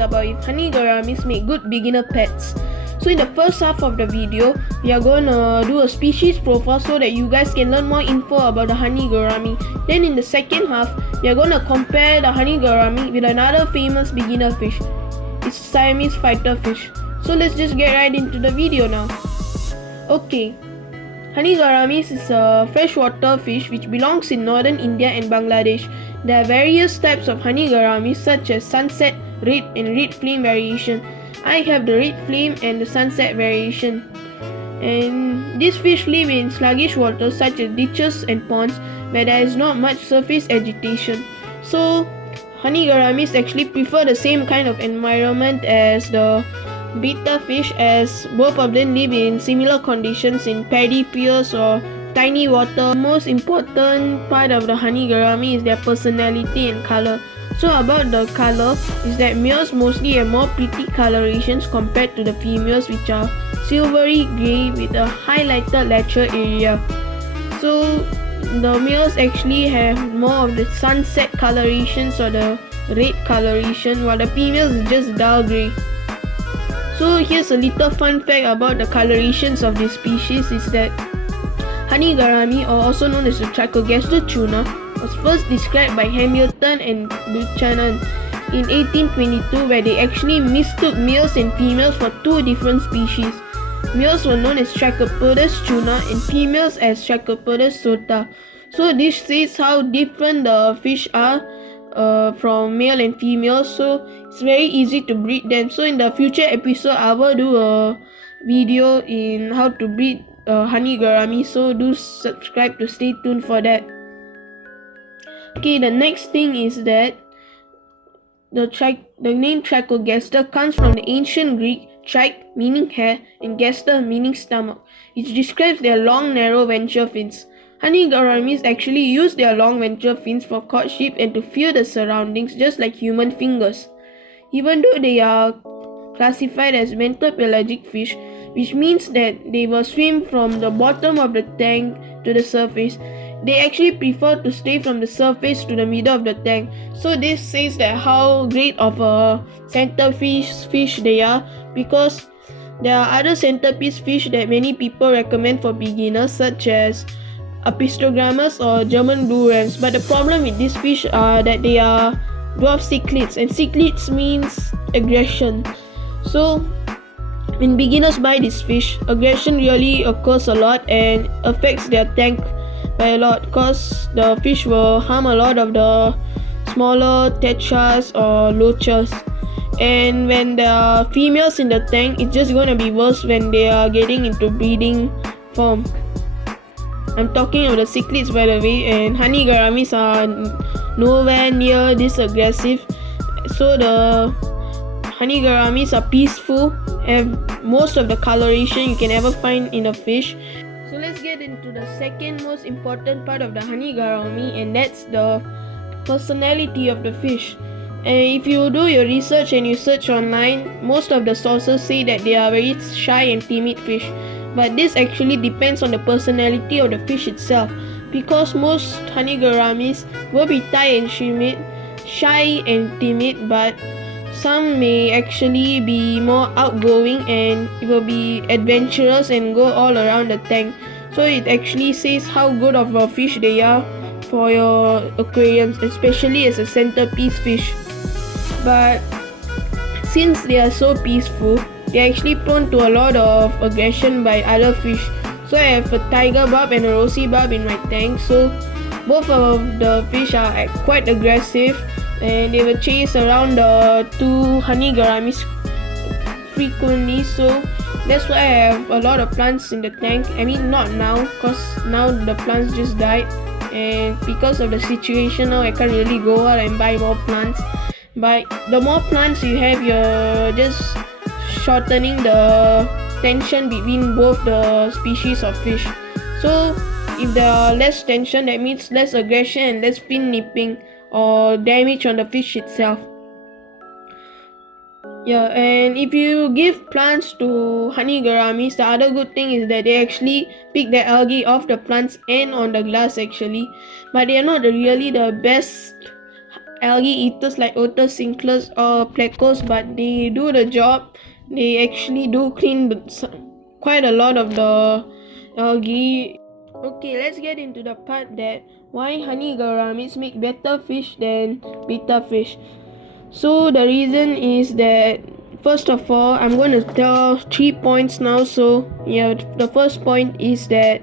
about if honey gouramis make good beginner pets. So in the first half of the video, we are going to do a species profile so that you guys can learn more info about the honey gourami. Then in the second half, we are going to compare the honey gourami with another famous beginner fish. It's Siamese fighter fish. So let's just get right into the video now. Okay, Honey Gouramis is a freshwater fish which belongs in northern India and Bangladesh. There are various types of honey gouramis such as sunset, red and red flame variation. I have the red flame and the sunset variation. And these fish live in sluggish waters such as ditches and ponds where there is not much surface agitation. So honey gouramis actually prefer the same kind of environment as the betta fish, as both of them live in similar conditions in paddy fields or tiny water. The most important part of the honey gourami is their personality and color. So about the color is that males mostly have more pretty colorations compared to the females, which are silvery grey with a highlighted lateral area. So the males actually have more of the sunset colorations or the red coloration, while the females is just dull grey. So here's a little fun fact about the colorations of this species is that honey gourami, or also known as the trichogaster tuna, was first described by Hamilton and Buchanan in 1822, where they actually mistook males and females for two different species. Males were known as Trichopodus tuna and females as Trichopodus sota. So this says how different the fish are from male and female, so it's very easy to breed them. So in the future episode, I will do a video in how to breed honey gourami, so do subscribe to stay tuned for that. Okay, the next thing is that the name trichogaster comes from the ancient Greek trich meaning hair and gaster meaning stomach, which describes their long narrow ventral fins. Honey gouramis actually use their long ventral fins for courtship and to feel the surroundings just like human fingers. Even though they are classified as ventropelagic fish, which means that they will swim from the bottom of the tank to the surface, they actually prefer to stay from the surface to the middle of the tank. So this says that how great of a centerpiece fish they are, because there are other centerpiece fish that many people recommend for beginners such as Apistogrammus or German blue rams, but the problem with these fish are that they are dwarf cichlids, and cichlids means aggression. So when beginners buy this fish, aggression really occurs a lot and affects their tank by a lot, because the fish will harm a lot of the smaller tetras or loachers. And when there are females in the tank, it's just gonna be worse when they are getting into breeding form. I'm talking of the cichlids, by the way, and honey gouramis are nowhere near this aggressive. So the honey gouramis are peaceful, have most of the coloration you can ever find in a fish. So let's get into the second most important part of the honey gourami, and that's the personality of the fish. And if you do your research and you search online, most of the sources say that they are very shy and timid fish. But this actually depends on the personality of the fish itself, because most honey gouramis will be shy and timid, but some may actually be more outgoing and will be adventurous and go all around the tank. So it actually says how good of a fish they are for your aquariums, especially as a centerpiece fish. But since they are so peaceful, they are actually prone to a lot of aggression by other fish. So I have a tiger barb and a rosy barb in my tank. So both of the fish are quite aggressive, and they will chase around the two honey gouramis frequently. So that's why I have a lot of plants in the tank. I mean, not now, because now the plants just died, and because of the situation now, I can't really go out and buy more plants. But the more plants you have, you're just shortening the tension between both the species of fish. So if there are less tension, that means less aggression and less fin nipping or damage on the fish itself. Yeah, and if you give plants to honey gouramis, the other good thing is that they actually pick the algae off the plants and on the glass actually. But they are not really the best algae eaters like otters, sinklers, or plecos, but they do the job. They actually do clean quite a lot of the algae. Okay, let's get into the part that why honey gouramis make better fish than betta fish. So the reason is that first of all, I'm going to tell 3 points now. So yeah, the first point is that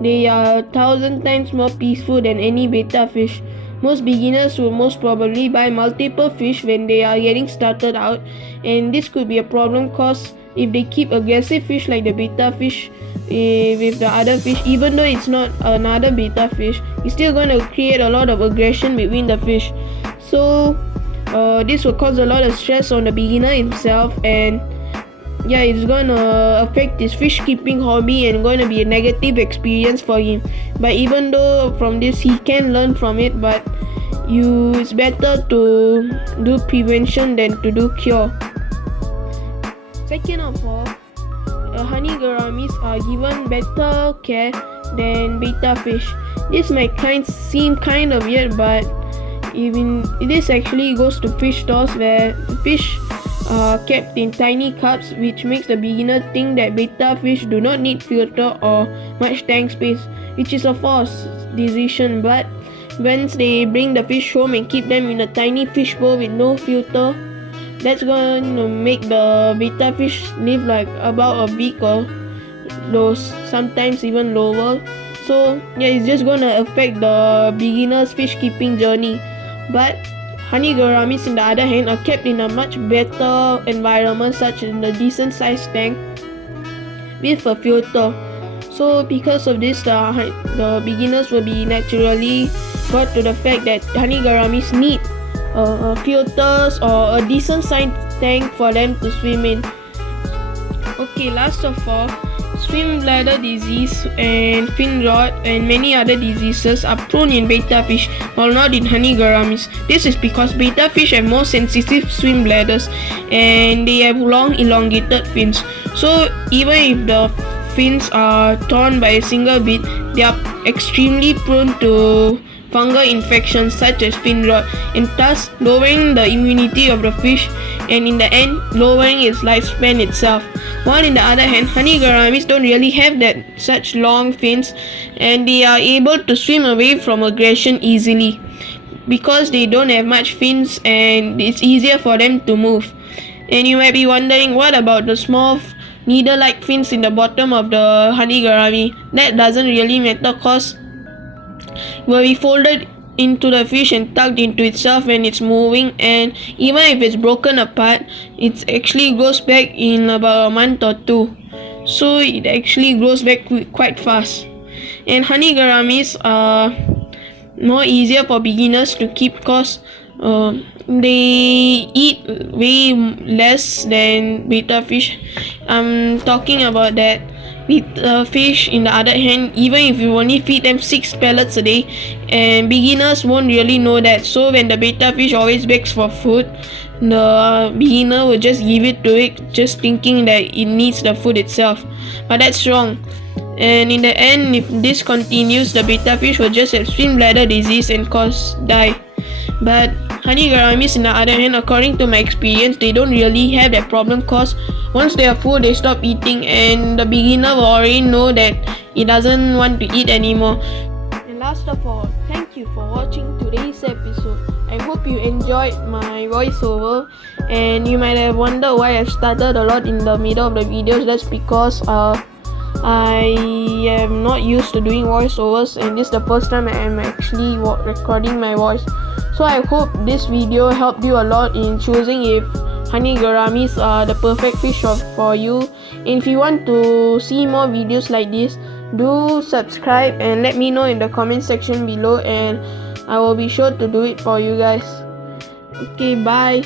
they are 1,000 times more peaceful than any betta fish. Most beginners will most probably buy multiple fish when they are getting started out, and this could be a problem cause if they keep aggressive fish like the betta fish with the other fish, even though it's not another betta fish, it's still going to create a lot of aggression between the fish. So this will cause a lot of stress on the beginner himself, and yeah, it's gonna affect his fish keeping hobby and going to be a negative experience for him. But even though from this he can learn from it, but it's better to do prevention than to do cure. Second of all, honey gouramis are given better care than betta fish. This might seem kind of weird, but even this actually goes to fish stores where fish are kept in tiny cups, which makes the beginner think that betta fish do not need filter or much tank space, which is a false decision. But once they bring the fish home and keep them in a tiny fish bowl with no filter, that's going to make the betta fish live like about a week or those sometimes even lower. So yeah, it's just going to affect the beginner's fish keeping journey. But honey gouramis, on the other hand, are kept in a much better environment, such as in a decent sized tank with a filter. So because of this, the beginners will be naturally brought to the fact that honey gouramis need filters or a decent sized tank for them to swim in. Okay, last of all, swim bladder disease and fin rot and many other diseases are prone in betta fish while not in honey gouramis. This is because betta fish have more sensitive swim bladders and they have long elongated fins. So even if the fins are torn by a single bit, they are extremely prone to fungal infections such as fin rot, and thus lowering the immunity of the fish and in the end lowering its lifespan itself. While in the other hand, honey gouramis don't really have such long fins, and they are able to swim away from aggression easily because they don't have much fins and it's easier for them to move. And you might be wondering, what about the small needle-like fins in the bottom of the honey gourami? That doesn't really matter cause will be folded into the fish and tucked into itself when it's moving, and even if it's broken apart, it actually grows back in about a month or two. So it actually grows back quite fast. And honey gouramis are more easier for beginners to keep cause they eat way less than betta fish. I'm talking about that. With fish, in the other hand, even if you only feed them 6 pellets a day, and beginners won't really know that. So when the betta fish always begs for food, the beginner will just give it to it, just thinking that it needs the food itself. But that's wrong. And in the end, if this continues, the betta fish will just have swim bladder disease and die. But honey gouramis, on the other hand, according to my experience, they don't really have that problem cause once they are full, they stop eating, and the beginner will already know that he doesn't want to eat anymore. And last of all, thank you for watching today's episode. I hope you enjoyed my voiceover, and you might have wondered why I've started a lot in the middle of the videos. That's because I am not used to doing voiceovers, and this is the first time I am actually recording my voice. So I hope this video helped you a lot in choosing if honey gouramis are the perfect fish for you. And if you want to see more videos like this, do subscribe and let me know in the comment section below, and I will be sure to do it for you guys. Okay, bye.